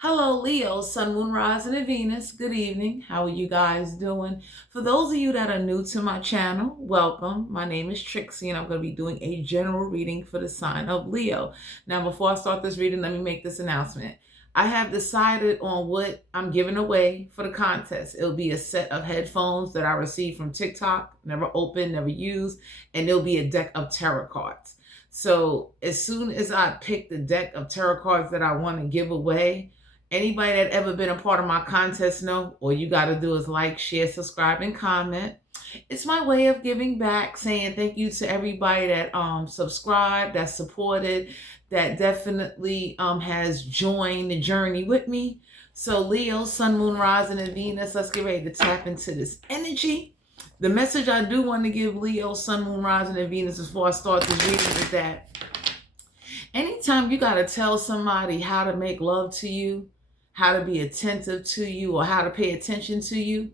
Hello, Leo, Sun, Moon, Rising, and Venus. Good evening. How are you guys doing? For those of you that are new to my channel, welcome. My name is Trixie, and I'm going to be doing a general reading for the sign of Leo. Now, before I start this reading, let me make this announcement. I have decided on what I'm giving away for the contest. It'll be a set of headphones that I received from TikTok, never opened, never used, and there'll be a deck of tarot cards. So as soon as I pick the deck of tarot cards that I want to give away, anybody that ever been a part of my contest know, all you got to do is like, share, subscribe, and comment. It's my way of giving back, saying thank you to everybody that subscribed, that supported, that definitely has joined the journey with me. So Leo, Sun, Moon, Rising, and Venus, let's get ready to tap into this energy. The message I do want to give Leo, Sun, Moon, Rising, and Venus before I start this reading is that anytime you got to tell somebody how to make love to you, how to be attentive to you, or how to pay attention to you,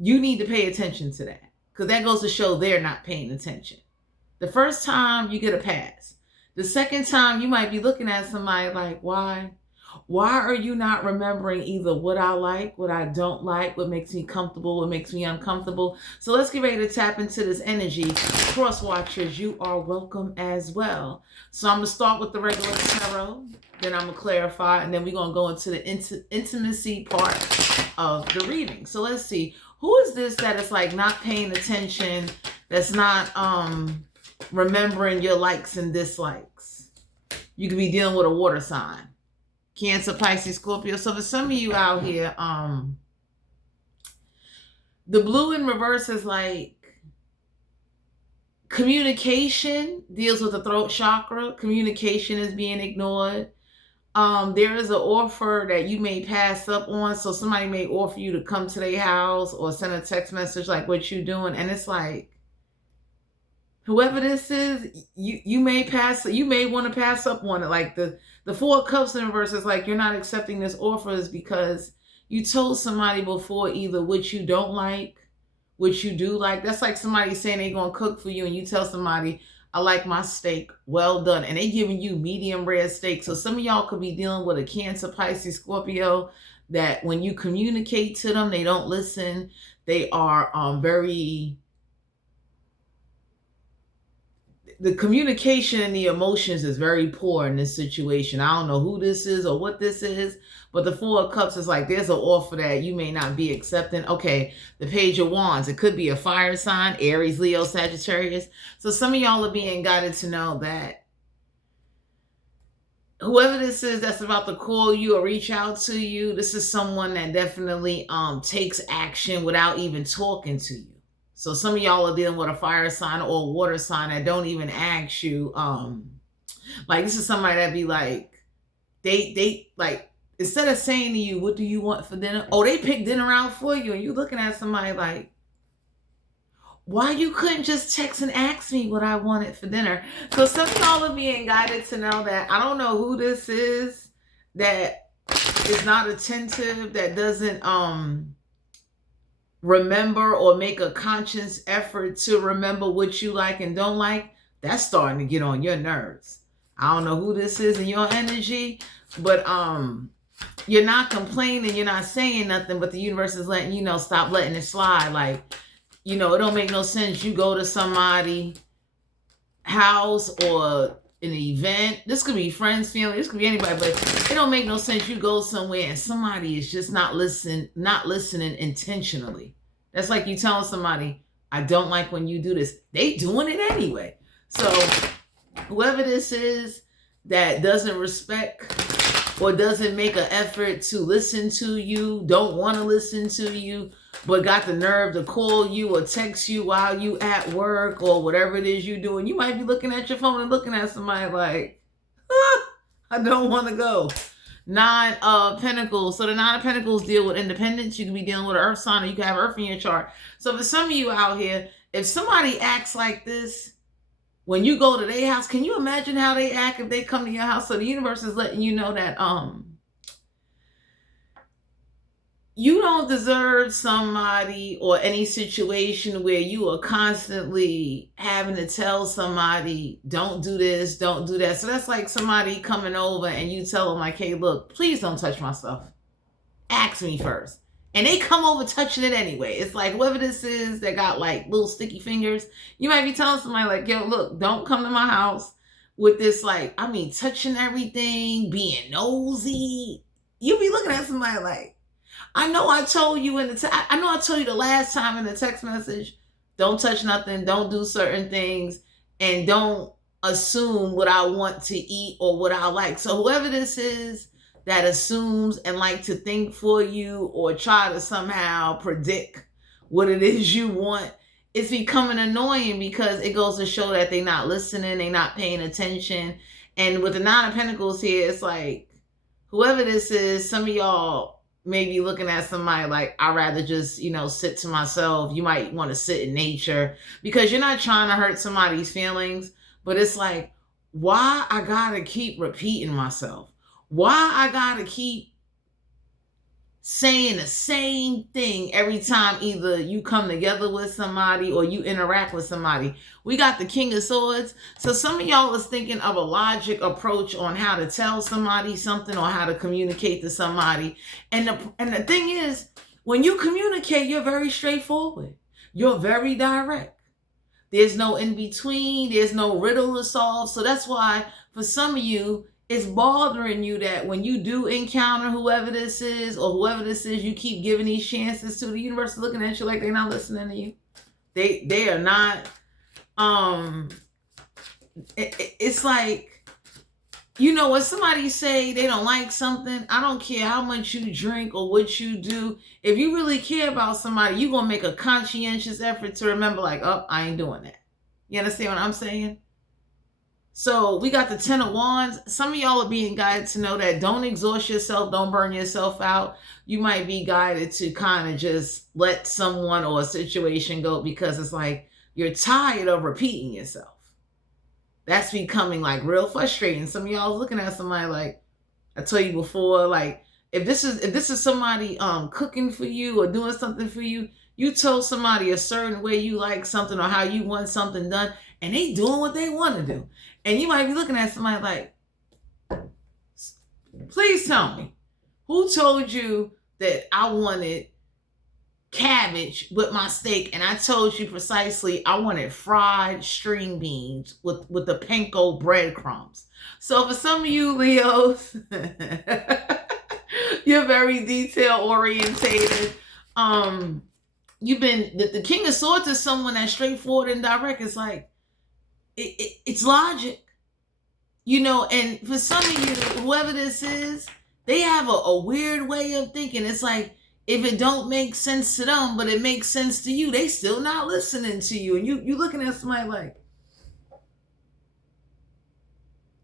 you need to pay attention to that, because that goes to show they're not paying attention. The first time you get a pass. The second time you might be looking at somebody like, why? Why are you not remembering either what I like, what I don't like, what makes me comfortable, what makes me uncomfortable? So let's get ready to tap into this energy. Cross watchers, you are welcome as well. So I'm going to start with the regular tarot, then I'm going to clarify, and then we're going to go into the intimacy part of the reading. So let's see. Who is this that is like not paying attention, that's not remembering your likes and dislikes? You could be dealing with a water sign. Cancer, Pisces, Scorpio. So for some of you out here, the blue in reverse is like communication, deals with the throat chakra. Communication is being ignored. There is an offer that you may pass up on. So somebody may offer you to come to their house or send a text message like, what you doing? And it's like, whoever this is, you may want to pass up on it. Like the Four of Cups in reverse is like, you're not accepting this offer is because you told somebody before either what you don't like, what you do like. That's like somebody saying they're going to cook for you and you tell somebody, I like my steak well done, and they giving you medium rare steak. So some of y'all could be dealing with a Cancer, Pisces, Scorpio, that when you communicate to them, they don't listen. They are the communication and the emotions is very poor in this situation. I don't know who this is or what this is, but the Four of Cups is like, there's an offer that you may not be accepting. Okay, the Page of Wands, it could be a fire sign, Aries, Leo, Sagittarius. So some of y'all are being guided to know that whoever this is that's about to call you or reach out to you, this is someone that definitely takes action without even talking to you. So some of y'all are dealing with a fire sign or a water sign that don't even ask you. Like this is somebody that be like, they like, instead of saying to you, what do you want for dinner? Oh, they pick dinner out for you. And you looking at somebody like, why you couldn't just text and ask me what I wanted for dinner? So some of y'all are being guided to know that I don't know who this is that is not attentive, that doesn't remember or make a conscious effort to remember what you like and don't like. That's starting to get on your nerves. I don't know who this is in your energy, but you're not complaining, you're not saying nothing, but the universe is letting you know, stop letting it slide. Like, it don't make no sense. You go to somebody's house or an event. This could be friends, family, this could be anybody, but it don't make no sense. You go somewhere and somebody is just not listening intentionally. That's like you telling somebody, I don't like when you do this. They doing it anyway. So whoever this is that doesn't respect or doesn't make an effort to listen to you, don't want to listen to you, but got the nerve to call you or text you while you at work or whatever it is you doing, you might be looking at your phone and looking at somebody like, I don't want to go. Nine of Pentacles. So the Nine of Pentacles deal with independence. You can be dealing with an earth sign, or you can have earth in your chart. So for some of you out here, if somebody acts like this, when you go to their house, can you imagine how they act if they come to your house? So the universe is letting you know that you don't deserve somebody or any situation where you are constantly having to tell somebody, don't do this, don't do that. So that's like somebody coming over and you tell them, like, hey, look, please don't touch my stuff. Ask me first. And they come over touching it anyway. It's like whoever this is that got like little sticky fingers, you might be telling somebody like, yo, look, don't come to my house with this, like, I mean, touching everything, being nosy. You be looking at somebody like, I know I told you I know I told you the last time in the text message, don't touch nothing, don't do certain things, and don't assume what I want to eat or what I like. So whoever this is that assumes and like to think for you or try to somehow predict what it is you want, it's becoming annoying because it goes to show that they're not listening, they're not paying attention. And with the Nine of Pentacles here, it's like, whoever this is, some of y'all may be looking at somebody like, I'd rather just, sit to myself. You might want to sit in nature because you're not trying to hurt somebody's feelings, but it's like, why I gotta keep repeating myself? Why I gotta keep saying the same thing every time either you come together with somebody or you interact with somebody? We got the King of Swords. So some of y'all is thinking of a logic approach on how to tell somebody something or how to communicate to somebody. And the thing is, when you communicate, you're very straightforward. You're very direct. There's no in between. There's no riddle to solve. So that's why for some of you, it's bothering you that when you do encounter whoever this is or whoever this is, you keep giving these chances to. The universe is looking at you like they're not listening to you. They are not. It's like, when somebody say they don't like something, I don't care how much you drink or what you do. If you really care about somebody, you're going to make a conscientious effort to remember, like, oh, I ain't doing that. You understand what I'm saying? So we got the Ten of Wands. Some of y'all are being guided to know that don't exhaust yourself, don't burn yourself out. You might be guided to kind of just let someone or a situation go because it's like you're tired of repeating yourself. That's becoming like real frustrating. Some of y'all are looking at somebody like, I told you before, like if this is somebody cooking for you or doing something for you, you told somebody a certain way you like something or how you want something done, and they doing what they want to do. And you might be looking at somebody like, please tell me, who told you that I wanted cabbage with my steak and I told you precisely I wanted fried string beans with the panko breadcrumbs? So for some of you Leos, you're very detail orientated. You've been the King of Swords is someone that's straightforward and direct. It's like it's logic, and for some of you, whoever this is, they have a weird way of thinking. It's like, if it don't make sense to them, but it makes sense to you, they still not listening to you. And you looking at somebody like,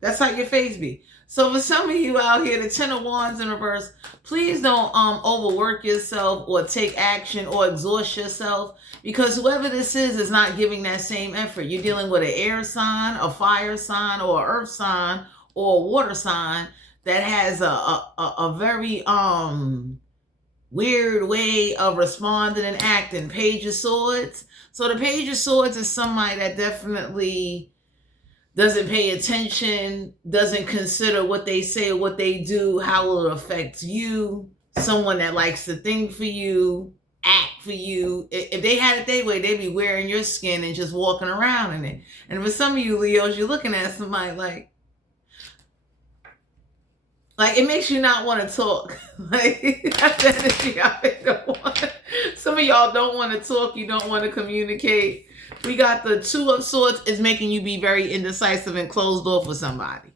that's how your face be. So for some of you out here, the Ten of Wands in reverse, please don't overwork yourself or take action or exhaust yourself, because whoever this is not giving that same effort. You're dealing with an air sign, a fire sign, or an earth sign, or a water sign that has a very weird way of responding and acting. Page of Swords. So the Page of Swords is somebody that definitely doesn't pay attention, doesn't consider what they say or what they do, how it affects you. Someone that likes to think for you, act for you. If they had it their way, they'd be wearing your skin and just walking around in it. And for some of you Leos, you're looking at somebody like it makes you not want to talk. Like that's the energy I don't want. Some of y'all don't want to talk. You don't want to communicate. We got the Two of Swords is making you be very indecisive and closed off with somebody.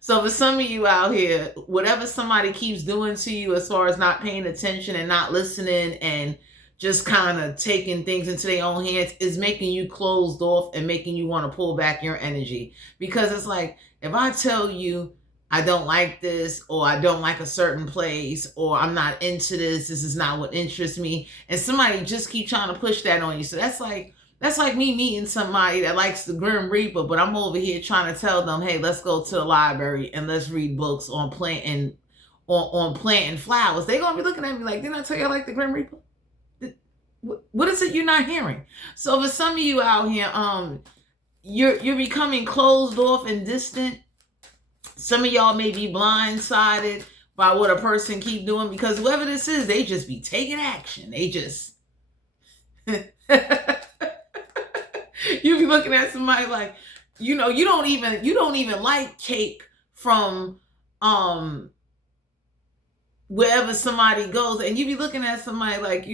So for some of you out here, whatever somebody keeps doing to you as far as not paying attention and not listening and just kind of taking things into their own hands is making you closed off and making you want to pull back your energy. Because it's like, if I tell you I don't like this, or I don't like a certain place, or I'm not into this is not what interests me, and somebody just keep trying to push that on you. So that's like me meeting somebody that likes the Grim Reaper, but I'm over here trying to tell them, hey, let's go to the library and let's read books on on planting flowers. They're gonna be looking at me like, didn't I tell you I like the Grim Reaper? What is it you're not hearing? So for some of you out here, you're becoming closed off and distant. Some of y'all may be blindsided by what a person keep doing, because whoever this is, they just be taking action. They just you be looking at somebody like, you don't even like cake from wherever somebody goes, and you be looking at somebody like,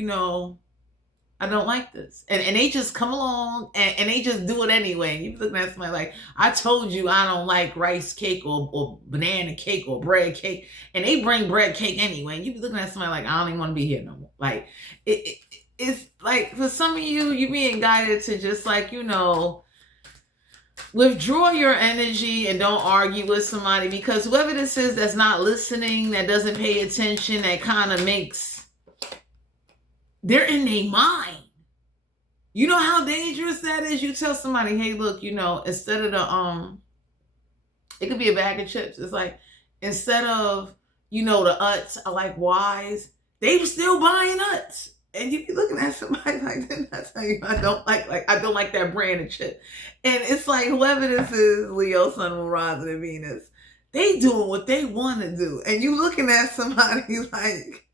I don't like this. And they just come along and they just do it anyway. And you be looking at somebody like, I told you I don't like rice cake or banana cake or bread cake. And they bring bread cake anyway. And you be looking at somebody like, I don't even want to be here no more. Like, it's like, for some of you, you being guided to just like, withdraw your energy and don't argue with somebody, because whoever this is that's not listening, that doesn't pay attention, that kind of they're in their mind. You know how dangerous that is? You tell somebody, hey, look, instead of it could be a bag of chips. It's like, instead of, the Utz, I like Y's, they were still buying Utz. And you be looking at somebody like, didn't I tell you I don't like that brand of chip? And it's like, whoever this is, Leo, Sun, Moon, Rising, and Venus, they doing what they want to do. And you looking at somebody like,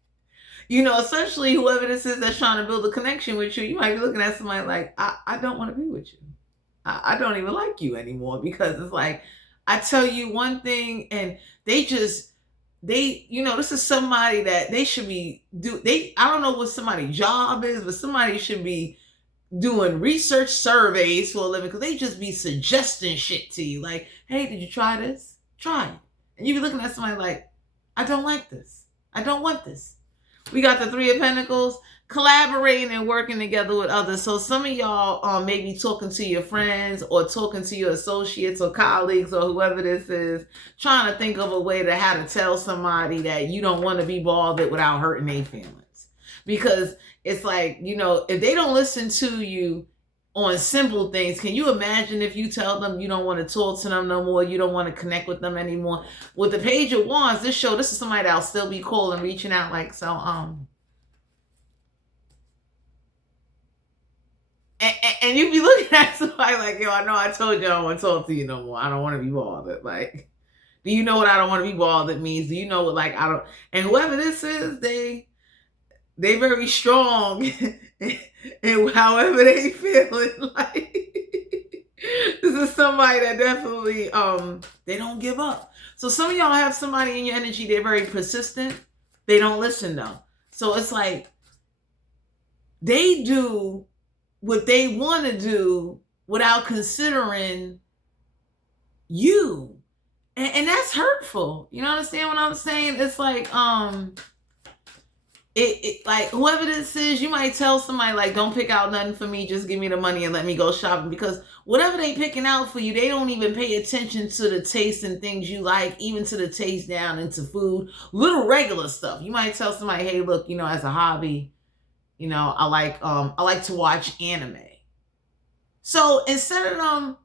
especially whoever this is that's trying to build a connection with you, you might be looking at somebody like, I don't want to be with you. I don't even like you anymore, because it's like, I tell you one thing and this is somebody that they should be I don't know what somebody's job is, but somebody should be doing research surveys for a living, because they just be suggesting shit to you. Like, hey, did you try this? Try it. And you be looking at somebody like, I don't like this. I don't want this. We got the Three of Pentacles, collaborating and working together with others. So some of y'all may be talking to your friends or talking to your associates or colleagues or whoever this is, trying to think of a way to how to tell somebody that you don't want to be bothered without hurting their feelings. Because it's like, if they don't listen to you on simple things, can you imagine if you tell them you don't want to talk to them no more, you don't want to connect with them anymore? With the Page of Wands, this is somebody that'll still be calling, reaching out, like, so and you be looking at somebody like, yo, I know I told you I don't want to talk to you no more. I don't want to be bothered. Like, do you know what I don't want to be bothered means? Do you know what, like, I don't? And whoever this is, they very strong and however they feeling. Like, this is somebody that definitely they don't give up. So some of y'all have somebody in your energy, they're very persistent. They don't listen though. So it's like they do what they want to do without considering you. And that's hurtful. You understand what I'm saying? It's like like, whoever this is, you might tell somebody like, don't pick out nothing for me, just give me the money and let me go shopping, because whatever they picking out for you, they don't even pay attention to the taste and things you like, even to the taste down into food, little regular stuff. You might tell somebody, hey, look, as a hobby, I like to watch anime. So instead of them,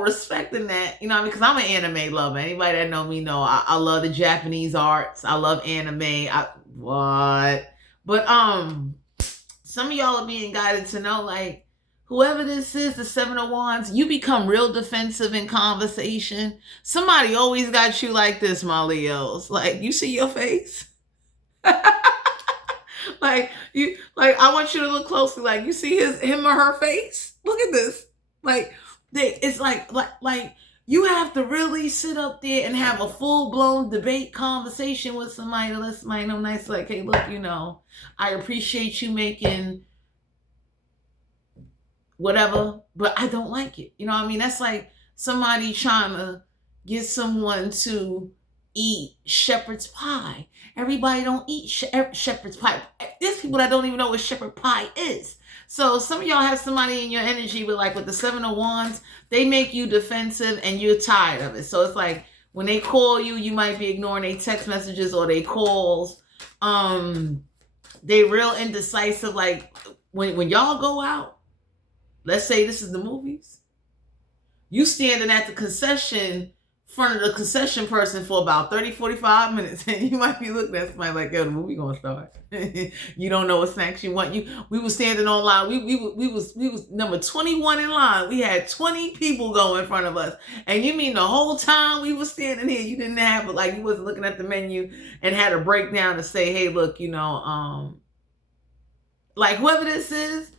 respecting that, because I'm an anime lover. Anybody that know me know I love the Japanese arts. I love anime. But some of y'all are being guided to know, like, whoever this is, the Seven of Wands, you become real defensive in conversation. Somebody always got you like this, my Leos. Like, you see your face? I want you to look closely. Like, you see him or her face? Look at this. Like, it's like you have to really sit up there and have a full-blown debate conversation with somebody to let somebody know nice, like, hey, look, I appreciate you making whatever, but I don't like it. You know what I mean? That's like somebody trying to get someone to eat shepherd's pie. Everybody don't eat shepherd's pie. There's people that don't even know what shepherd pie is. So some of y'all have somebody in your energy with the Seven of Wands, they make you defensive and you're tired of it. So it's like when they call you, you might be ignoring their text messages or their calls. They real indecisive. Like when y'all go out, let's say this is the movies, you standing at the concession front of the concession person for about 30, 45 minutes, and you might be looking at somebody like, yo, the movie gonna start. You don't know what snacks you want. We was standing on line. We was number 21 in line. We had 20 people go in front of us. And you mean the whole time we was standing here, you didn't have, like, you wasn't looking at the menu and had a breakdown to say, hey, look, like, whoever this is,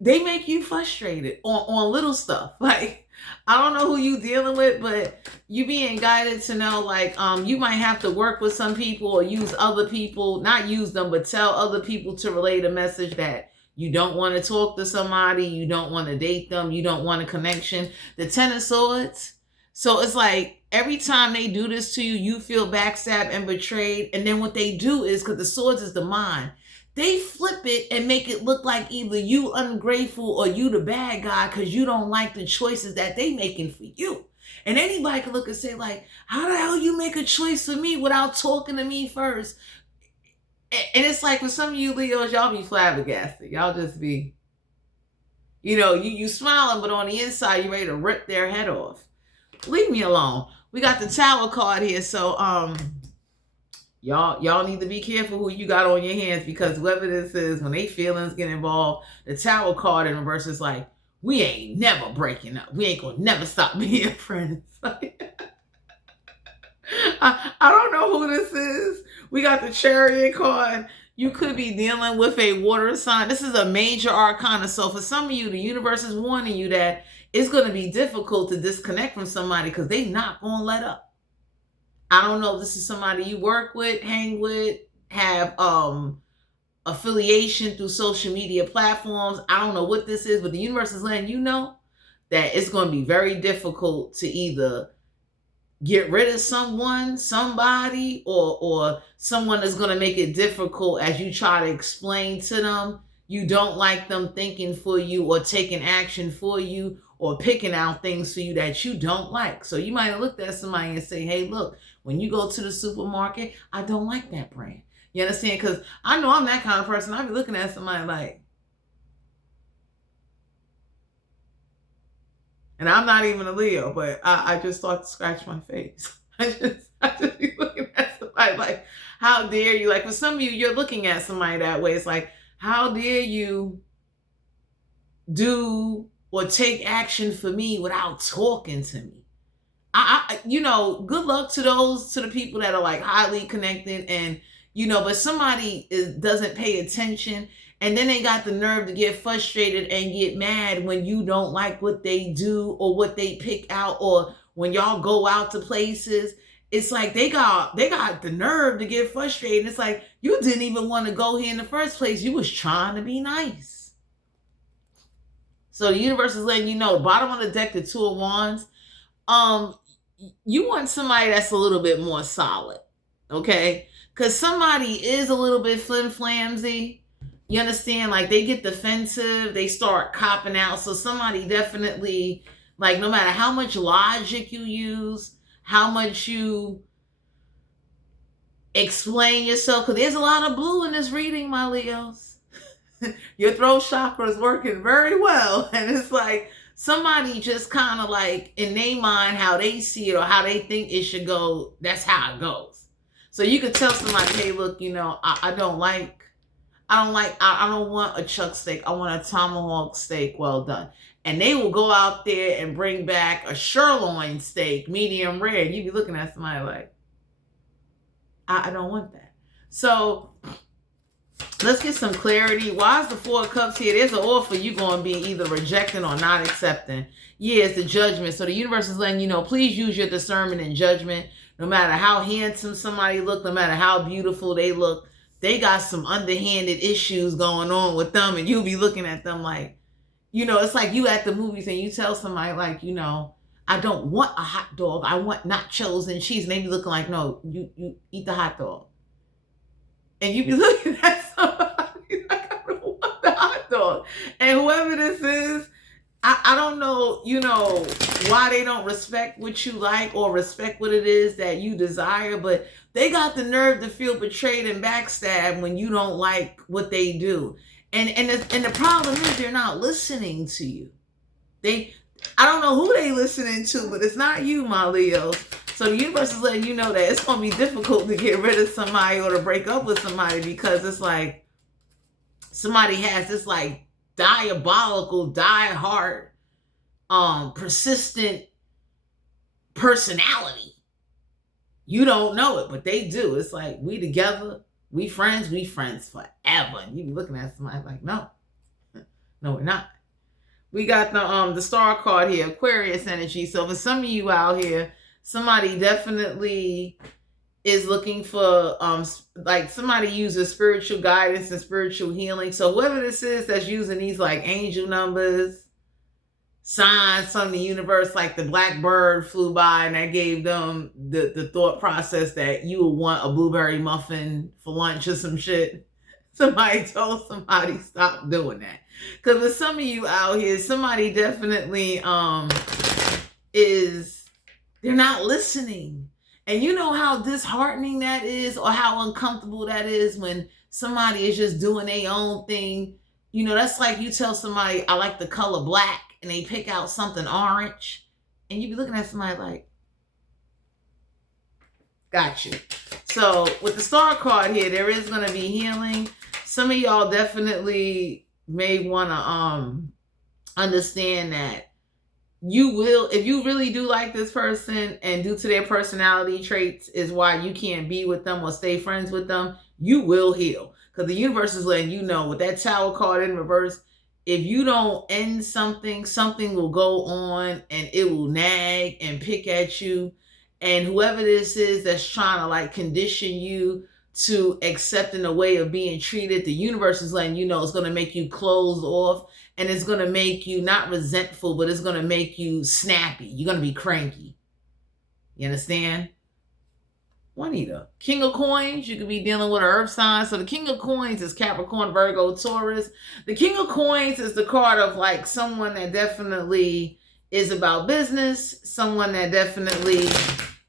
they make you frustrated on little stuff. Like, I don't know who you dealing with, but you being guided to know, like, you might have to work with some people or use other people, not use them, but tell other people to relay the message that you don't want to talk to somebody, you don't want to date them, you don't want a connection. The Ten of Swords. So it's like every time they do this to you, you feel backstabbed and betrayed. And then what they do is, because the swords is the mind, they flip it and make it look like either you ungrateful or you the bad guy because you don't like the choices that they making for you. And anybody can look and say, like, how the hell you make a choice for me without talking to me first? And it's like, for some of you Leos, y'all be flabbergasted. Y'all just be, you smiling, but on the inside, you ready to rip their head off. Leave me alone. We got the Tower card here, so y'all need to be careful who you got on your hands, because whoever this is, when they feelings get involved, the Tower card in reverse is like, we ain't never breaking up. We ain't gonna never stop being friends. I don't know who this is. We got the Chariot card. You could be dealing with a water sign. This is a major arcana. So for some of you, the universe is warning you that it's going to be difficult to disconnect from somebody because they not going to let up. I don't know if this is somebody you work with, hang with, have affiliation through social media platforms. I don't know what this is, but the universe is letting you know that it's going to be very difficult to either get rid of someone, somebody, or someone that's going to make it difficult as you try to explain to them you don't like them thinking for you or taking action for you or picking out things for you that you don't like. So you might have looked at somebody and say, hey, look, when you go to the supermarket, I don't like that brand. You understand? Because I know I'm that kind of person. I be looking at somebody like, and I'm not even a Leo, but I just start to scratch my face. I just be looking at somebody like, how dare you? Like, for some of you, you're looking at somebody that way. It's like, how dare you do or take action for me without talking to me? Good luck to the people that are like highly connected and, but somebody doesn't pay attention, and then they got the nerve to get frustrated and get mad when you don't like what they do or what they pick out, or when y'all go out to places. It's like they got the nerve to get frustrated. It's like, you didn't even want to go here in the first place. You was trying to be nice. So the universe is letting you know, bottom of the deck, the Two of Wands, you want somebody that's a little bit more solid, okay? Because somebody is a little bit flim-flamsy. You understand? Like, they get defensive. They start copping out. So somebody definitely, like, no matter how much logic you use, how much you explain yourself, because there's a lot of blue in this reading, my Leos. Your throat chakra is working very well. And it's like somebody just kind of like, in their mind, how they see it or how they think it should go, that's how it goes. So you could tell somebody, hey, look, I don't want a chuck steak. I want a tomahawk steak well done. And they will go out there and bring back a sirloin steak, medium rare. And you be looking at somebody like, I don't want that. So let's get some clarity. Why is the Four of Cups here? There's an offer you're going to be either rejecting or not accepting. Yeah, it's the Judgment. So the universe is letting you know, please use your discernment and judgment. No matter how handsome somebody look, no matter how beautiful they look, they got some underhanded issues going on with them. And you'll be looking at them like, it's like you at the movies and you tell somebody like, I don't want a hot dog. I want nachos and cheese. And they be looking like, no, you eat the hot dog. And you be looking at somebody like, I don't want the hot dog. And whoever this is, I don't know, why they don't respect what you like or respect what it is that you desire, but they got the nerve to feel betrayed and backstabbed when you don't like what they do. And the problem is they're not listening to you. I don't know who they listening to, but it's not you, my Leo. So the universe is letting you know that it's going to be difficult to get rid of somebody or to break up with somebody, because it's like somebody has this like diabolical, die-hard, persistent personality. You don't know it, but they do. It's like, we together, we friends forever. And you be looking at somebody like, no, we're not. We got the star card here, Aquarius energy. So for some of you out here, somebody definitely is looking for like somebody uses spiritual guidance and spiritual healing. So whoever this is that's using these like angel numbers, signs from the universe, like the black bird flew by and that gave them the thought process that you would want a blueberry muffin for lunch or some shit. Somebody told somebody stop doing that. Because with some of you out here, somebody definitely they're not listening. And you know how disheartening that is, or how uncomfortable that is when somebody is just doing their own thing. You know, that's like you tell somebody, I like the color black, and they pick out something orange, and you be looking at somebody like, got you. So with the star card here, there is going to be healing. Some of y'all definitely may want to understand that you will, if you really do like this person and due to their personality traits is why you can't be with them or stay friends with them, you will heal. Because the universe is letting you know with that Tower card in reverse, if you don't end something, something will go on and it will nag and pick at you. And whoever this is that's trying to like condition you to accepting a way of being treated, the universe is letting you know it's going to make you closed off, and it's going to make you not resentful, but it's going to make you snappy. You're going to be cranky. You understand? Juanita, King of Coins, you could be dealing with an earth sign. So the King of Coins is Capricorn, Virgo, Taurus. The King of Coins is the card of like someone that definitely is about business, someone that definitely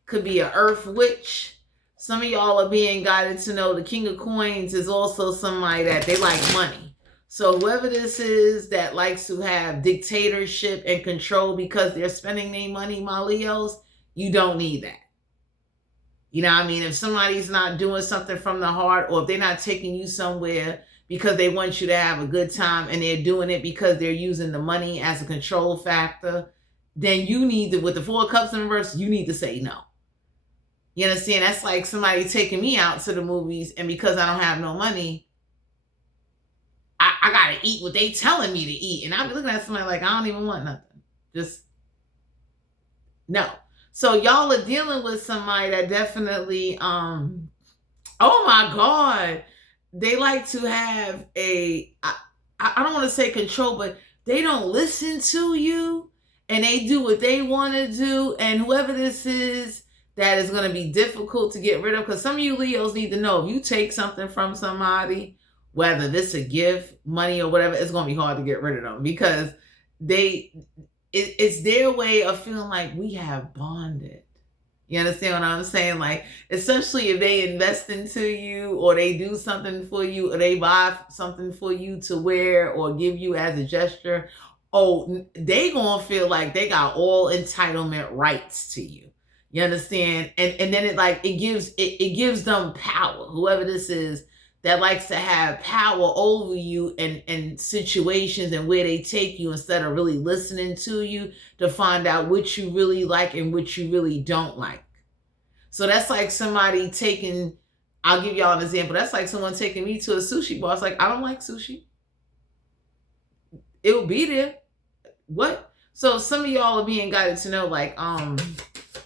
could be an earth witch. Some of y'all are being guided to know the King of Coins is also somebody that they like money. So whoever this is that likes to have dictatorship and control because they're spending their money, my Leos, you don't need that. You know what I mean? If somebody's not doing something from the heart, or if they're not taking you somewhere because they want you to have a good time and they're doing it because they're using the money as a control factor, then you need to, with the Four of Cups in reverse, you need to say no. You understand? That's like somebody taking me out to the movies, and because I don't have no money, I got to eat what they telling me to eat. And I'll be looking at somebody like, I don't even want nothing. Just, no. So y'all are dealing with somebody that definitely, oh my God, they like to have I don't want to say control, but they don't listen to you and they do what they want to do. And whoever this is, that is going to be difficult to get rid of, because some of you Leos need to know if you take something from somebody, whether this a gift, money, or whatever, it's going to be hard to get rid of them, because it's their way of feeling like we have bonded. You understand what I'm saying? Like, especially if they invest into you, or they do something for you, or they buy something for you to wear or give you as a gesture, oh, they gonna feel like they got all entitlement rights to you. You understand? And then it gives them power. Whoever this is that likes to have power over you and situations and where they take you, instead of really listening to you to find out what you really like and what you really don't like. So that's like somebody taking, I'll give y'all an example. That's like someone taking me to a sushi bar. It's like, I don't like sushi. It will be there. What? So some of y'all are being guided to know, like,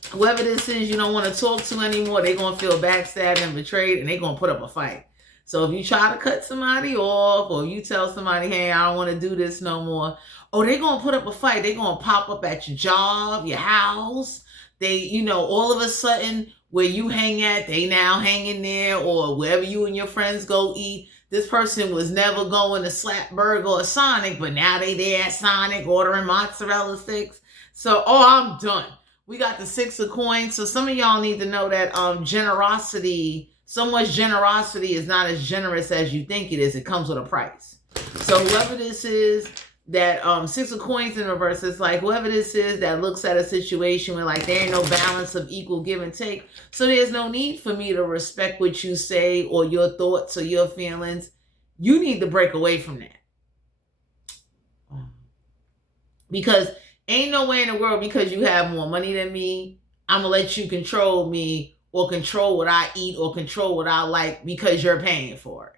whoever this is you don't want to talk to anymore, they're going to feel backstabbed and betrayed, and they're going to put up a fight. So if you try to cut somebody off, or you tell somebody, hey, I don't want to do this no more, oh, they're going to put up a fight. They're going to pop up at your job, your house. They, all of a sudden, where you hang at, they now hanging there, or wherever you and your friends go eat. This person was never going to Slapburger or Sonic, but now they there at Sonic ordering mozzarella sticks. So, oh, I'm done. We got the Six of Coins. So some of y'all need to know that generosity, someone's generosity is not as generous as you think it is. It comes with a price. So whoever this is that Six of Coins in reverse is like whoever this is that looks at a situation where like there ain't no balance of equal give and take. So there's no need for me to respect what you say or your thoughts or your feelings. You need to break away from that. Because ain't no way in the world because you have more money than me, I'm going to let you control me or control what I eat or control what I like because you're paying for it.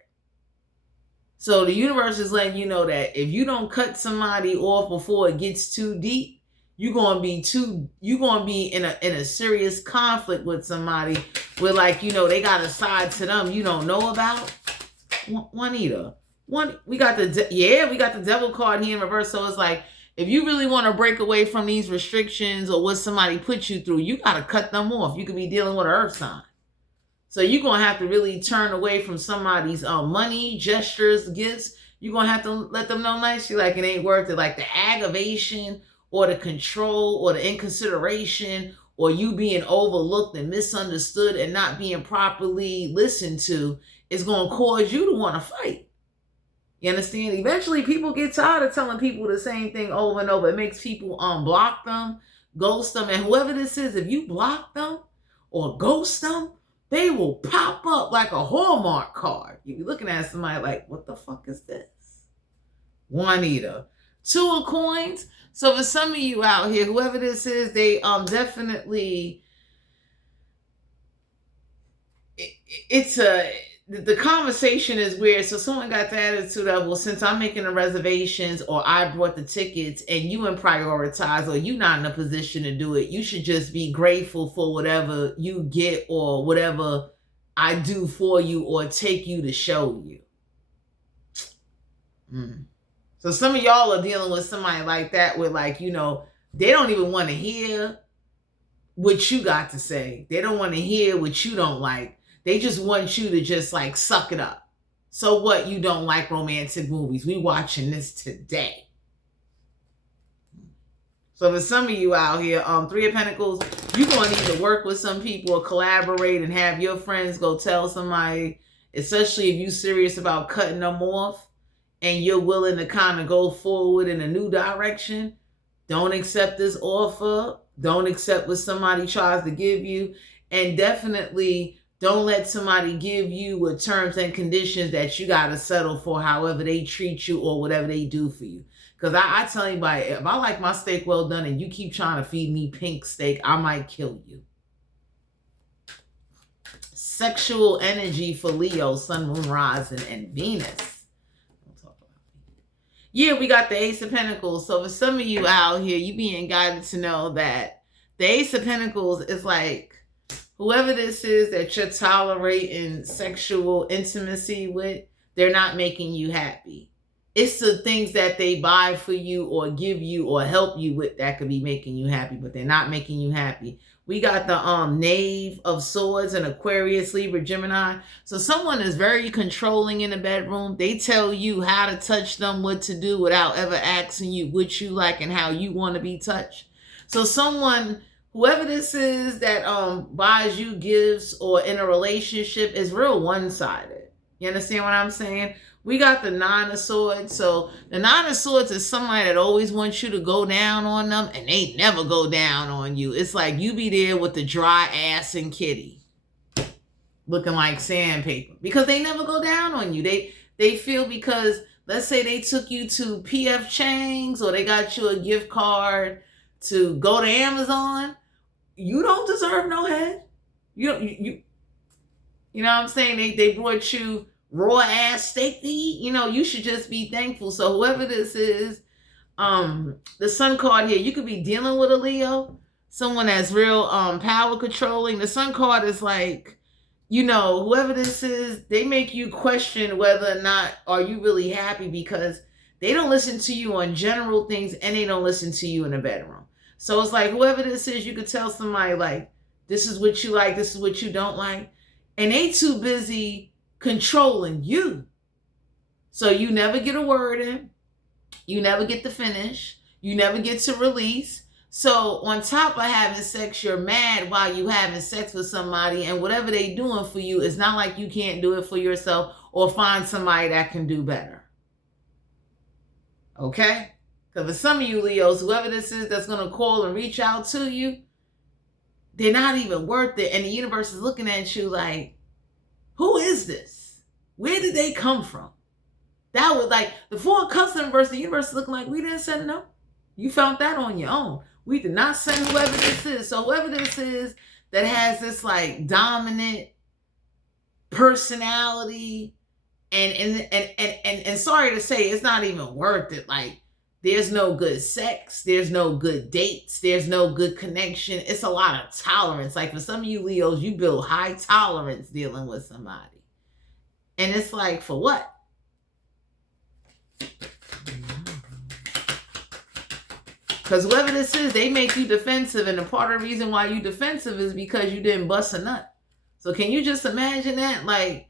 So the universe is letting you know that if you don't cut somebody off before it gets too deep, you're gonna be in a serious conflict with somebody where like, you know, they got a side to them you don't know about. Juanita. We got the devil card here in reverse. So it's like if you really want to break away from these restrictions or what somebody put you through, you gotta cut them off. You could be dealing with an earth sign. So you're going to have to really turn away from somebody's money, gestures, gifts. You're going to have to let them know nicely like it ain't worth it. Like the aggravation or the control or the inconsideration or you being overlooked and misunderstood and not being properly listened to is going to cause you to want to fight. You understand? Eventually, people get tired of telling people the same thing over and over. It makes people block them, ghost them. And whoever this is, if you block them or ghost them, they will pop up like a Hallmark card. You be looking at somebody like, what the fuck is this? Juanita. Two of Coins. So for some of you out here, whoever this is, they definitely, the conversation is weird. So someone got the attitude of, well, since I'm making the reservations or I brought the tickets and you and prioritize or you not in a position to do it, you should just be grateful for whatever you get or whatever I do for you or take you to show you. So some of y'all are dealing with somebody like that where like, you know, they don't even want to hear what you got to say. They don't want to hear what you don't like. They just want you to just like suck it up. So what? You don't like romantic movies. We watching this today. So for some of you out here, Three of Pentacles, you're going to need to work with some people or collaborate and have your friends go tell somebody, especially if you're serious about cutting them off and you're willing to kind of go forward in a new direction. Don't accept this offer. Don't accept what somebody tries to give you. And definitely don't let somebody give you with terms and conditions that you got to settle for however they treat you or whatever they do for you. Because I tell anybody, if I like my steak well done and you keep trying to feed me pink steak, I might kill you. Sexual energy for Leo, Sun, Moon, Rising, and Venus. Yeah, we got the Ace of Pentacles. So for some of you out here, you being guided to know that the Ace of Pentacles is like, whoever this is that you're tolerating sexual intimacy with, they're not making you happy. It's the things that they buy for you or give you or help you with that could be making you happy, but they're not making you happy. We got the Knave of Swords and Aquarius, Libra, Gemini. So someone is very controlling in the bedroom. They tell you how to touch them, what to do without ever asking you what you like and how you want to be touched. So someone, whoever this is that buys you gifts or in a relationship is real one-sided. You understand what I'm saying? We got the Nine of Swords. So the Nine of Swords is somebody that always wants you to go down on them and they never go down on you. It's like you be there with the dry ass and kitty looking like sandpaper because they never go down on you. They feel because let's say they took you to PF Chang's or they got you a gift card to go to Amazon. You don't deserve no head. You know what I'm saying? They brought you raw ass steak to eat. You know, you should just be thankful. So whoever this is, the Sun card here, you could be dealing with a Leo, someone that's real power controlling. The Sun card is like, you know, whoever this is, they make you question whether or not are you really happy because they don't listen to you on general things and they don't listen to you in the bedroom. So it's like whoever this is, you could tell somebody like, this is what you like, this is what you don't like. And they too busy controlling you. So you never get a word in. You never get to finish. You never get to release. So on top of having sex, you're mad while you having sex with somebody. And whatever they doing for you, it's not like you can't do it for yourself or find somebody that can do better. Okay? Because for some of you Leos, whoever this is that's going to call and reach out to you, they're not even worth it. And the universe is looking at you like, who is this? Where did they come from? That was like the Four of Cups versus the universe is looking like, we didn't send no. You found that on your own. We did not send whoever this is. So whoever this is that has this like dominant personality, and sorry to say, it's not even worth it. Like, there's no good sex, there's no good dates, there's no good connection. It's a lot of tolerance. Like for some of you Leos, you build high tolerance dealing with somebody. And it's like, for what? Because whoever this is, they make you defensive. And the part of the reason why you defensive is because you didn't bust a nut. So can you just imagine that? Like,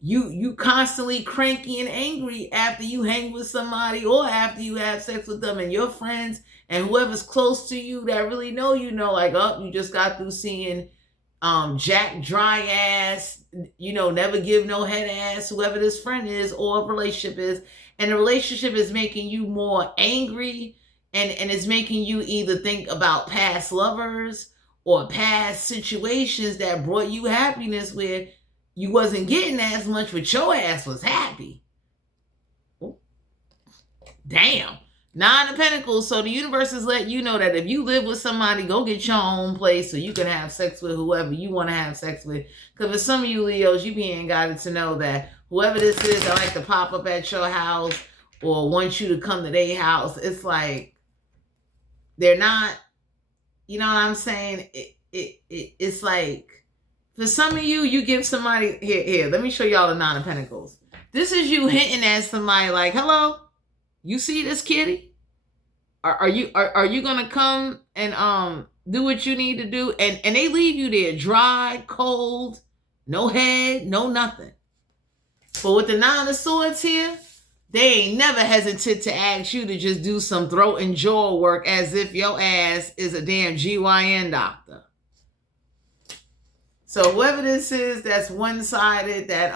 you constantly cranky and angry after you hang with somebody or after you have sex with them, and your friends and whoever's close to you that really know, like, oh, you just got through seeing Jack dry ass, never give no head ass, whoever this friend is or relationship is. And the relationship is making you more angry, and it's making you either think about past lovers or past situations that brought you happiness where you wasn't getting as much, but your ass was happy. Ooh. Damn. Nine of Pentacles. So the universe is letting you know that if you live with somebody, go get your own place so you can have sex with whoever you want to have sex with. Because for some of you Leos, you being guided to know that whoever this is that like to pop up at your house or want you to come to their house, it's like they're not, you know what I'm saying? It's like, for some of you, you give somebody, here, let me show y'all the Nine of Pentacles. This is you hinting at somebody like, hello, you see this kitty? Are you gonna come and do what you need to do? And they leave you there dry, cold, no head, no nothing. But with the Nine of Swords here, they ain't never hesitant to ask you to just do some throat and jaw work as if your ass is a damn GYN doctor. So whoever this is that's one-sided, that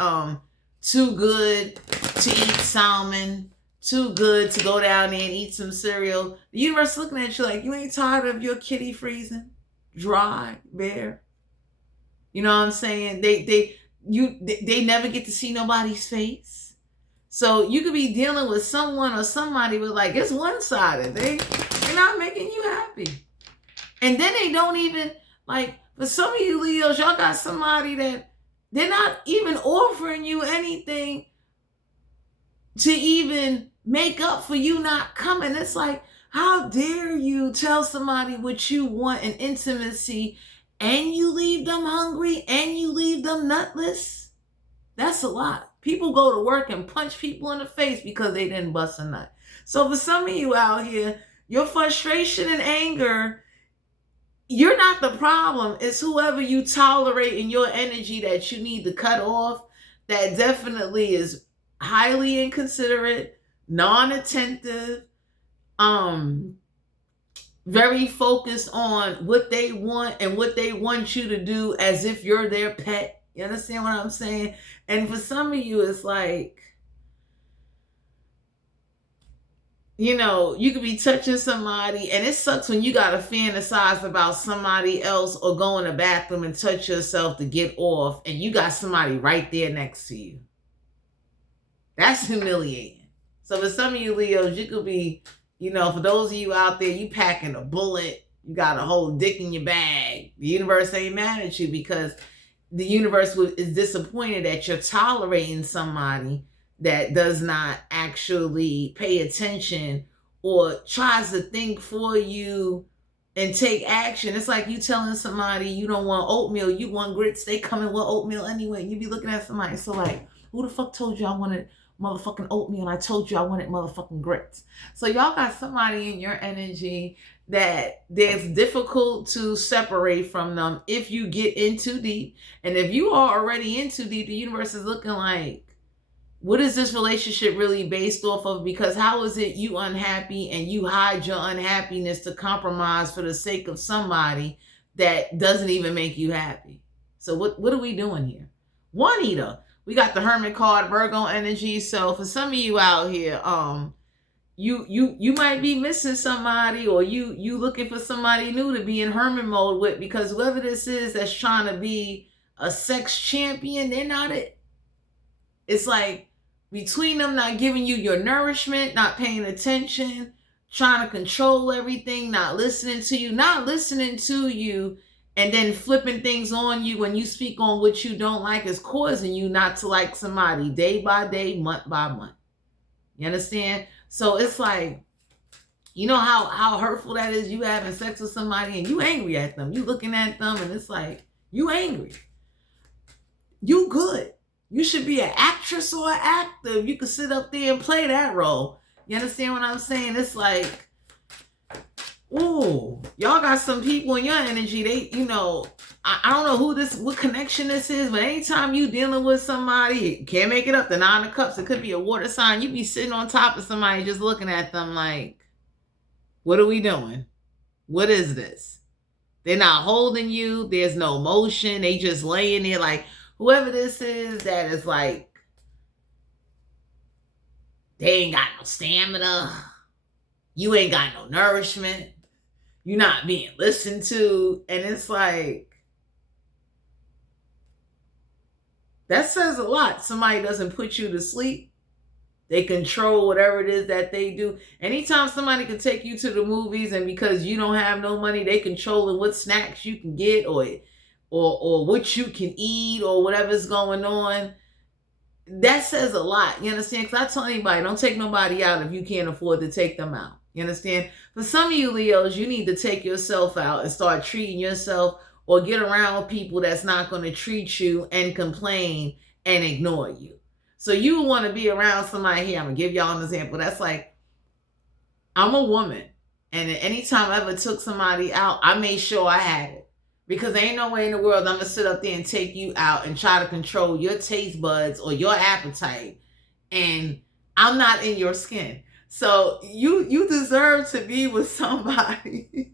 too good to eat salmon, too good to go down there and eat some cereal, the universe looking at you like, you ain't tired of your kitty freezing, dry, bare. You know what I'm saying? They never get to see nobody's face. So you could be dealing with someone or somebody with like, it's one-sided. They're not making you happy. And then they don't even, like, for some of you Leos, y'all got somebody that they're not even offering you anything to even make up for you not coming. It's like, how dare you tell somebody what you want in intimacy and you leave them hungry and you leave them nutless? That's a lot. People go to work and punch people in the face because they didn't bust a nut. So for some of you out here, your frustration and anger, you're not the problem. It's whoever you tolerate in your energy that you need to cut off, that definitely is highly inconsiderate, non-attentive, very focused on what they want and what they want you to do as if you're their pet. You understand what I'm saying? And for some of you, it's like, you could be touching somebody, and it sucks when you got to fantasize about somebody else or go in the bathroom and touch yourself to get off, and you got somebody right there next to you. That's humiliating. So for some of you Leos, you could be, for those of you out there, you packing a bullet, you got a whole dick in your bag. The universe ain't mad at you because the universe is disappointed that you're tolerating somebody that does not actually pay attention or tries to think for you and take action. It's like you telling somebody you don't want oatmeal, you want grits. They coming with oatmeal anyway. You be looking at somebody, so like, who the fuck told you I wanted motherfucking oatmeal and I told you I wanted motherfucking grits? So y'all got somebody in your energy that it's difficult to separate from them if you get in too deep. And if you are already in too deep, the universe is looking like, what is this relationship really based off of? Because how is it you unhappy and you hide your unhappiness to compromise for the sake of somebody that doesn't even make you happy? So what are we doing here? Juanita, we got the Hermit card, Virgo energy. So for some of you out here, you might be missing somebody, or you looking for somebody new to be in hermit mode with, because whoever this is that's trying to be a sex champion, they're not it. It's like between them not giving you your nourishment, not paying attention, trying to control everything, not listening to you, and then flipping things on you when you speak on what you don't like, is causing you not to like somebody day by day, month by month. You understand? So it's like, you know how hurtful that is? You having sex with somebody and you angry at them. You looking at them and it's like, you angry. You good. You should be an actress or an actor. You could sit up there and play that role. You understand what I'm saying? It's like, ooh, y'all got some people in your energy. They, I don't know what connection this is, but anytime you dealing with somebody, can't make it up the 9 of Cups, it could be a water sign. You be sitting on top of somebody just looking at them like, what are we doing? What is this? They're not holding you. There's no motion. They just laying there like, whoever this is that is like, they ain't got no stamina. You ain't got no nourishment. You're not being listened to. And it's like, that says a lot. Somebody doesn't put you to sleep. They control whatever it is that they do. Anytime somebody can take you to the movies, and because you don't have no money, they controlling what snacks you can get, or what you can eat, or whatever's going on. That says a lot. You understand? Because I tell anybody, don't take nobody out if you can't afford to take them out. You understand? For some of you Leos, you need to take yourself out and start treating yourself, or get around with people that's not going to treat you and complain and ignore you. So you want to be around somebody here. I'm going to give y'all an example. That's like, I'm a woman, and anytime I ever took somebody out, I made sure I had it. Because there ain't no way in the world I'm going to sit up there and take you out and try to control your taste buds or your appetite, and I'm not in your skin. So you deserve to be with somebody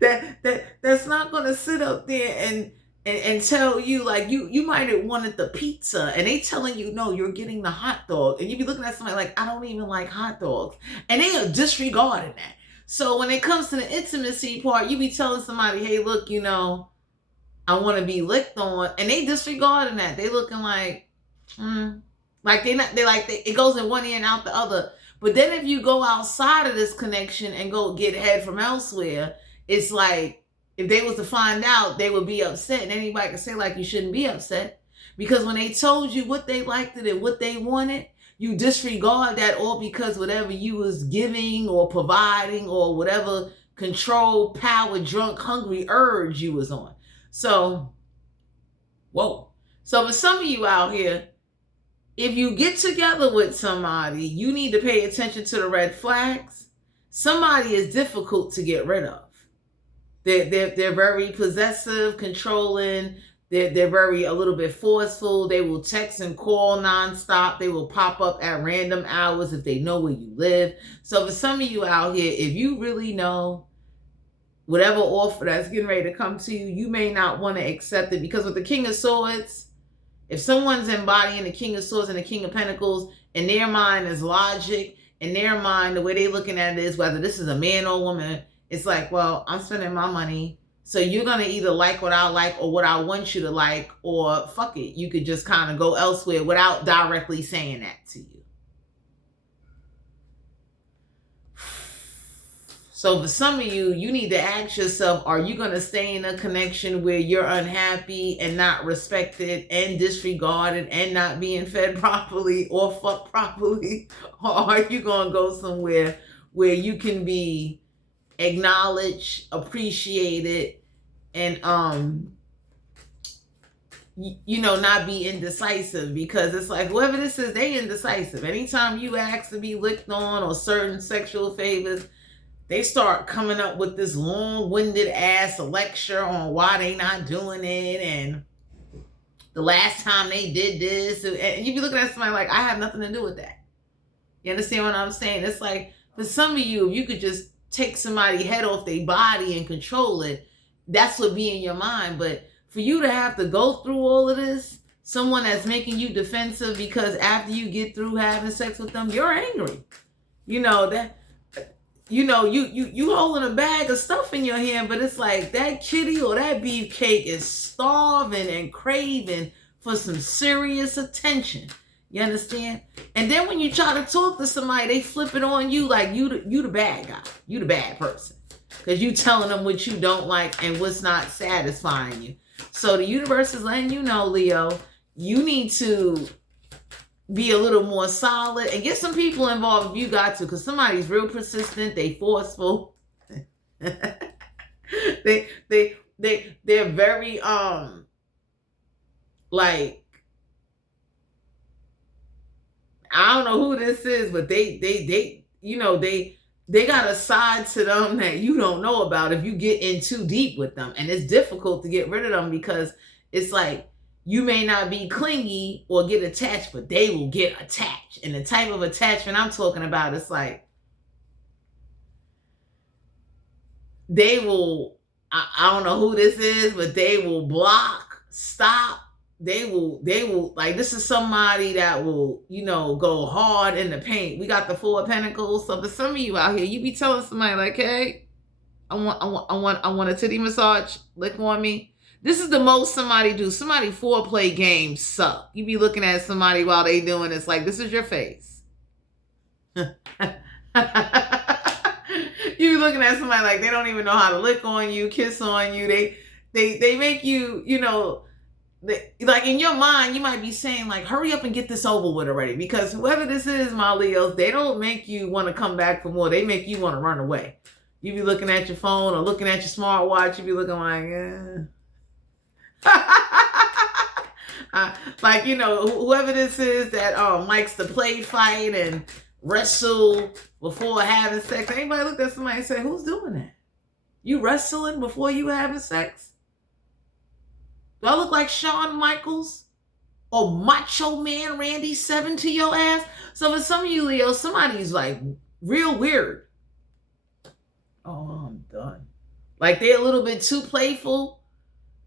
that's not going to sit up there and tell you, like, you might have wanted the pizza and they telling you, no, you're getting the hot dog. And you be looking at somebody like, I don't even like hot dogs. And they are disregarding that. So when it comes to the intimacy part, you be telling somebody, hey, look, I want to be licked on. And they disregarding that. They looking like, like it goes in one ear and out the other. But then if you go outside of this connection and go get head from elsewhere, it's like, if they was to find out, they would be upset. And anybody can say, like, you shouldn't be upset. Because when they told you what they liked it and what they wanted, you disregard that all because whatever you was giving or providing, or whatever control, power, drunk, hungry urge you was on. So, whoa. So for some of you out here, if you get together with somebody, you need to pay attention to the red flags. Somebody is difficult to get rid of. They're very possessive, controlling. They're very a little bit forceful. They will text and call nonstop. They will pop up at random hours if they know where you live. So for some of you out here, if you really know whatever offer that's getting ready to come to you, you may not want to accept it, because with the King of Swords, if someone's embodying the King of Swords and the King of Pentacles, in their mind is logic, in their mind, the way they're looking at it is, whether this is a man or a woman, it's like, well, I'm spending my money, so you're going to either like what I like or what I want you to like, or fuck it. You could just kind of go elsewhere without directly saying that to you. So for some of you, you need to ask yourself, are you going to stay in a connection where you're unhappy and not respected and disregarded and not being fed properly or fucked properly? Or are you going to go somewhere where you can be acknowledged, appreciated, and not be indecisive? Because it's like, whoever this is, they indecisive. Anytime you ask to be licked on or certain sexual favors, they start coming up with this long-winded ass lecture on why they not doing it, and the last time they did this, and you be looking at somebody like, I have nothing to do with that. You understand what I'm saying? It's like, for some of you, if you could just take somebody's head off their body and control it, that's what be in your mind. But for you to have to go through all of this, someone that's making you defensive because after you get through having sex with them, you're angry. You know that. You holding a bag of stuff in your hand, but it's like that kitty or that beefcake is starving and craving for some serious attention. You understand? And then when you try to talk to somebody, they flip it on you like you the bad guy, you the bad person, because you telling them what you don't like and what's not satisfying you. So the universe is letting you know, Leo, you need to be a little more solid and get some people involved if you got to, because somebody's real persistent, they forceful. they're very like, I don't know who this is, but they got a side to them that you don't know about if you get in too deep with them. And it's difficult to get rid of them because it's like, you may not be clingy or get attached, but they will get attached. And the type of attachment I'm talking about, it's like, they will, I don't know who this is, but they will block, stop. They will, like, this is somebody that will, go hard in the paint. We got the Four of Pentacles. So for some of you out here, you be telling somebody like, hey, I want a titty massage, lick on me. This is the most somebody do. Somebody foreplay games suck. You be looking at somebody while they doing this like, this is your face. You be looking at somebody like they don't even know how to lick on you, kiss on you. They make you, like in your mind, you might be saying like, hurry up and get this over with already. Because whoever this is, my Leos, they don't make you want to come back for more. They make you want to run away. You be looking at your phone or looking at your smartwatch. You be looking like, like, whoever this is that likes to play fight and wrestle before having sex. Anybody look at somebody and say, who's doing that? You wrestling before you having sex? Do I look like Shawn Michaels or Macho Man Randy Seven to your ass? So for some of you, Leo, somebody's like real weird. Oh, I'm done. Like they're a little bit too playful.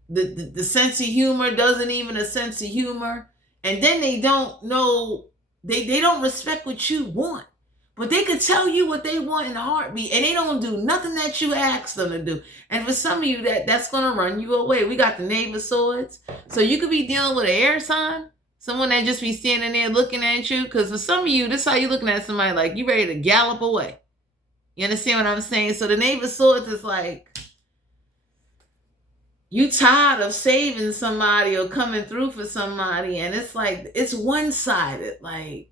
The sense of humor doesn't even a sense of humor. And then they don't know, they don't respect what you want. But they could tell you what they want in a heartbeat, and they don't do nothing that you ask them to do. And for some of you, that's going to run you away. We got the Knave of Swords. So you could be dealing with an air sign, someone that just be standing there looking at you. Because for some of you, this is how you looking at somebody like you ready to gallop away. You understand what I'm saying? So the Knave of Swords is like, you tired of saving somebody or coming through for somebody, and it's like, it's one-sided. Like,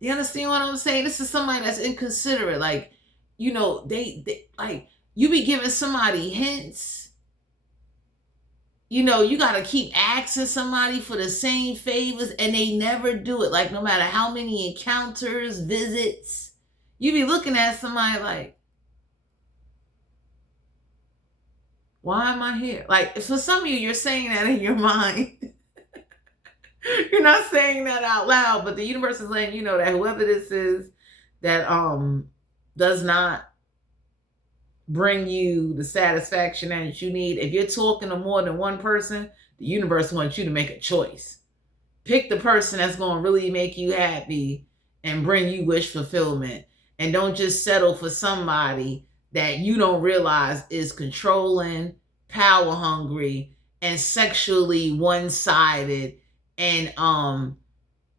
you understand what I'm saying? This is somebody that's inconsiderate. Like, they like, you be giving somebody hints. You got to keep asking somebody for the same favors, and they never do it. Like, no matter how many encounters, visits, you be looking at somebody like, why am I here? Like, for some of you, you're saying that in your mind. You're not saying that out loud, but the universe is letting you know that whoever this is that does not bring you the satisfaction that you need, if you're talking to more than one person, the universe wants you to make a choice. Pick the person that's going to really make you happy and bring you wish fulfillment. And don't just settle for somebody that you don't realize is controlling, power hungry, and sexually one-sided, and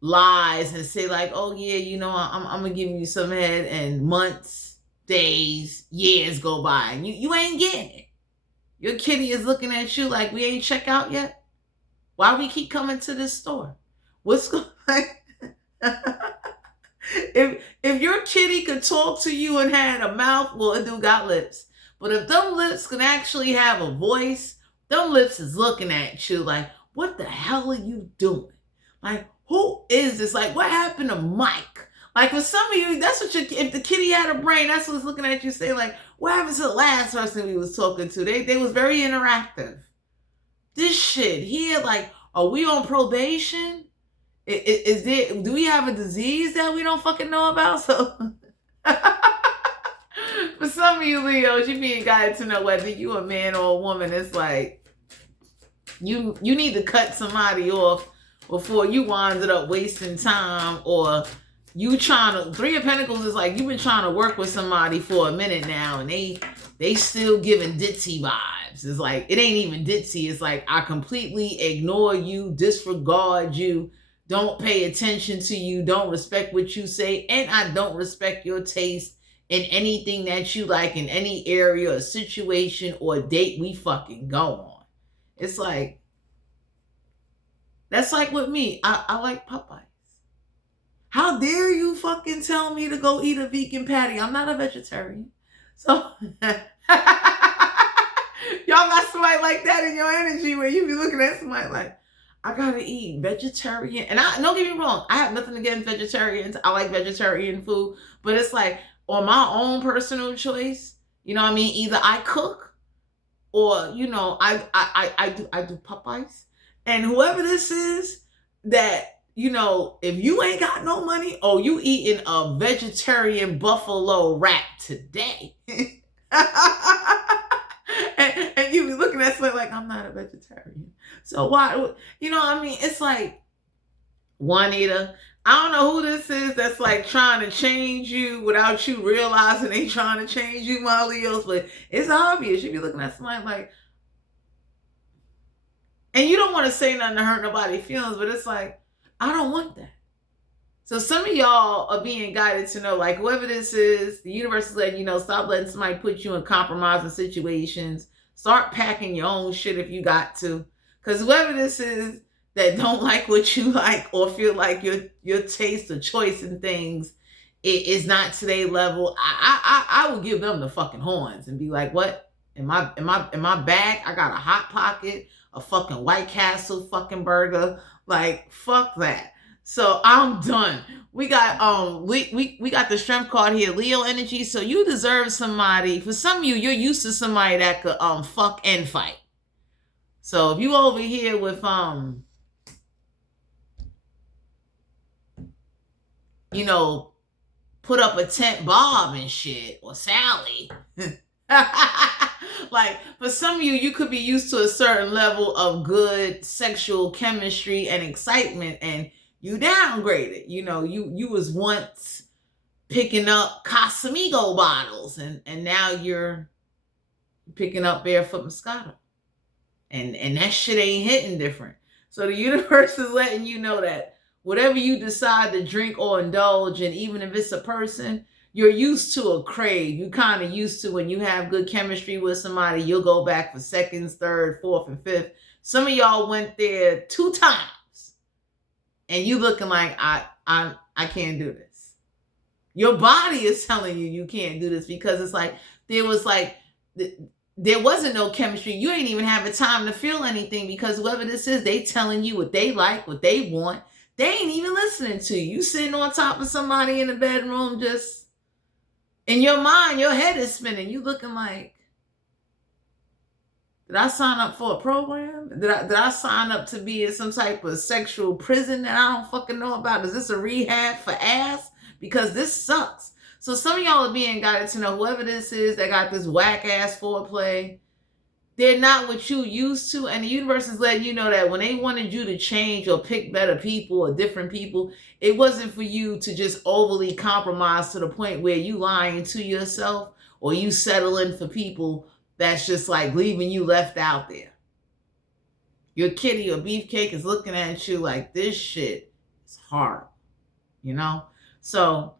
lies and say like, oh yeah, I'm gonna give you some head, and months, days, years go by and you ain't getting it. Your kitty is looking at you like, we ain't check out yet? Why we keep coming to this store? What's going on? If your kitty could talk to you and had a mouth, well, it do got lips. But if them lips can actually have a voice, them lips is looking at you like, what the hell are you doing? Like, who is this? Like, what happened to Mike? Like, for some of you, that's what if the kitty had a brain, that's what's looking at you saying, like, what happened to the last person we was talking to? They was very interactive. This shit here, like, are we on probation? Do we have a disease that we don't fucking know about? So for some of you Leos, you being guided to know whether you a man or a woman. It's like you need to cut somebody off before you wind up wasting time or you trying to, Three of Pentacles is like, you've been trying to work with somebody for a minute now, and they still giving ditzy vibes. It's like, it ain't even ditzy. It's like, I completely ignore you, disregard you, don't pay attention to you, don't respect what you say, and I don't respect your taste in anything that you like in any area or situation or date we fucking go on. It's like, that's like with me. I like Popeyes. How dare you fucking tell me to go eat a vegan patty? I'm not a vegetarian. So y'all got somebody like that in your energy where you be looking at somebody like, I gotta eat vegetarian. And don't get me wrong, I have nothing against vegetarians. I like vegetarian food, but it's like on my own personal choice, you know what I mean? Either I cook or, you know, I do Popeyes. And whoever this is that, you know, if you ain't got no money, oh, you eating a vegetarian buffalo wrap today. and you be looking at something like, I'm not a vegetarian. So why, you know what I mean? It's like, Juanita, I don't know who this is that's like trying to change you without you realizing they trying to change you, my Leos, but it's obvious. You be looking at somebody like, and you don't want to say nothing to hurt nobody's feelings, but it's like, I don't want that. So some of y'all are being guided to know, like, whoever this is, the universe is letting you know, stop letting somebody put you in compromising situations. Start packing your own shit if you got to. Because whoever this is that don't like what you like or feel like your taste or choice in things is not to their level, I will give them the fucking horns and be like, what? In my bag, I got a Hot Pocket, a fucking White Castle fucking burger. Like, fuck that. So I'm done. We got we got the strength card here, Leo energy. So you deserve somebody. For some of you, you're used to somebody that could fuck and fight. So if you over here with you know, put up a tent, Bob and shit, or Sally. Like, for some of you, you could be used to a certain level of good sexual chemistry and excitement, and you downgraded. You know, you was once picking up Casamigo bottles, and now you're picking up Barefoot Moscato. And that shit ain't hitting different. So the universe is letting you know that whatever you decide to drink or indulge in, even if it's a person, you're used to a crave. You kind of used to, when you have good chemistry with somebody, you'll go back for seconds, third, fourth, and fifth. Some of y'all went there 2 times, and you looking like, I can't do this. Your body is telling you you can't do this, because it's like there wasn't no chemistry. You ain't even having time to feel anything, because whoever this is, they telling you what they like, what they want. They ain't even listening to you. You sitting on top of somebody in the bedroom, just in your mind, your head is spinning. You looking like, did I sign up for a program? Did I sign up to be in some type of sexual prison that I don't fucking know about? Is this a rehab for ass? Because this sucks. So some of y'all are being guided to know, whoever this is that got this whack ass foreplay, they're not what you used to. And the universe is letting you know that when they wanted you to change or pick better people or different people, it wasn't for you to just overly compromise to the point where you lying to yourself or you settling for people that's just like leaving you left out there. Your kitty or beefcake is looking at you like, this shit is hard, you know? So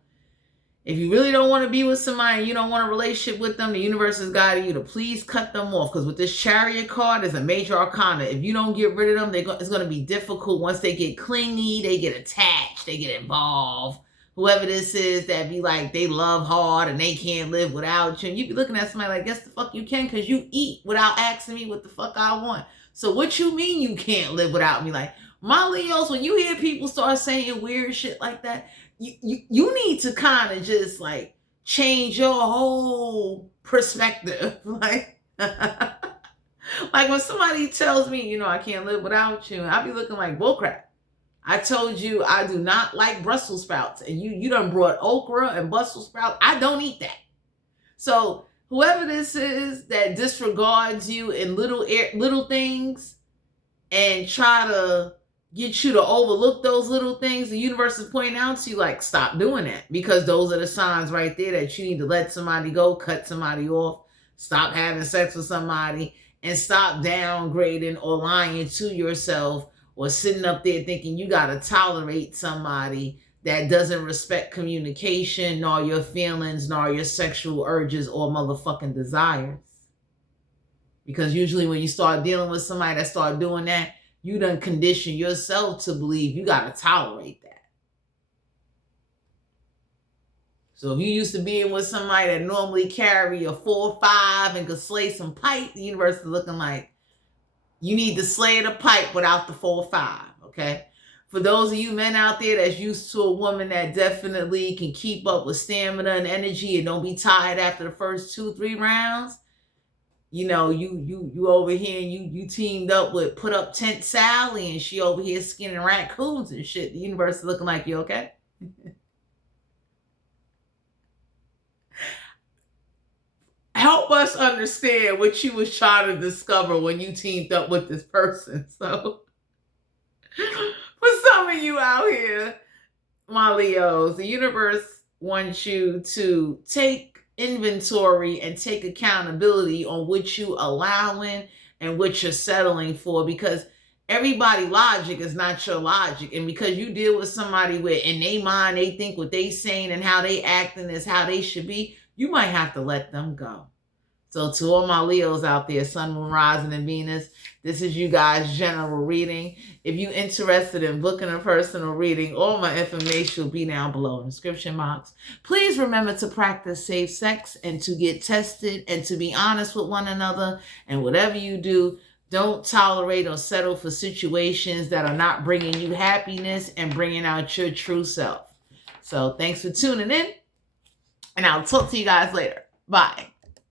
if you really don't want to be with somebody, you don't want a relationship with them, the universe is guiding you to please cut them off. Because with this Chariot card, there's a major arcana. If you don't get rid of them, it's going to be difficult. Once they get clingy, they get attached, they get involved. Whoever this is that be like, they love hard and they can't live without you. And you be looking at somebody like, yes, the fuck you can, because you eat without asking me what the fuck I want. So what you mean you can't live without me? Like, my Leos, when you hear people start saying weird shit like that, you need to kind of just like change your whole perspective. Like, like when somebody tells me, you know, I can't live without you, I'll be looking like, bullcrap. I told you I do not like Brussels sprouts, and you done brought okra and Brussels sprouts. I don't eat that. So whoever this is that disregards you in little things and try to get you to overlook those little things, the universe is pointing out to you, like, stop doing that, because those are the signs right there that you need to let somebody go, cut somebody off, stop having sex with somebody, and stop downgrading or lying to yourself, or sitting up there thinking you got to tolerate somebody that doesn't respect communication, nor your feelings, nor your sexual urges or motherfucking desires. Because usually when you start dealing with somebody that start doing that, you done condition yourself to believe you got to tolerate that. So if you used to being with somebody that normally carry a 4-5 and could slay some pipe, the universe is looking like you need to slay the pipe without the 4-5, okay? For those of you men out there that's used to a woman that definitely can keep up with stamina and energy and don't be tired after the first 2-3 rounds, you know, you over here and you teamed up with Put Up Tent Sally, and she over here skinning raccoons and shit. The universe is looking like, you okay? Help us understand what you was trying to discover when you teamed up with this person. So for some of you out here, my Leos, the universe wants you to take inventory and take accountability on what you allowing and what you're settling for, because everybody logic is not your logic. And because you deal with somebody where in their mind they think what they saying and how they acting is how they should be, you might have to let them go. So to all my Leos out there, Sun, Moon, Rising, and Venus, this is you guys' general reading. If you're interested in booking a personal reading, all my information will be down below in the description box. Please remember to practice safe sex and to get tested and to be honest with one another. And whatever you do, don't tolerate or settle for situations that are not bringing you happiness and bringing out your true self. So thanks for tuning in, and I'll talk to you guys later. Bye.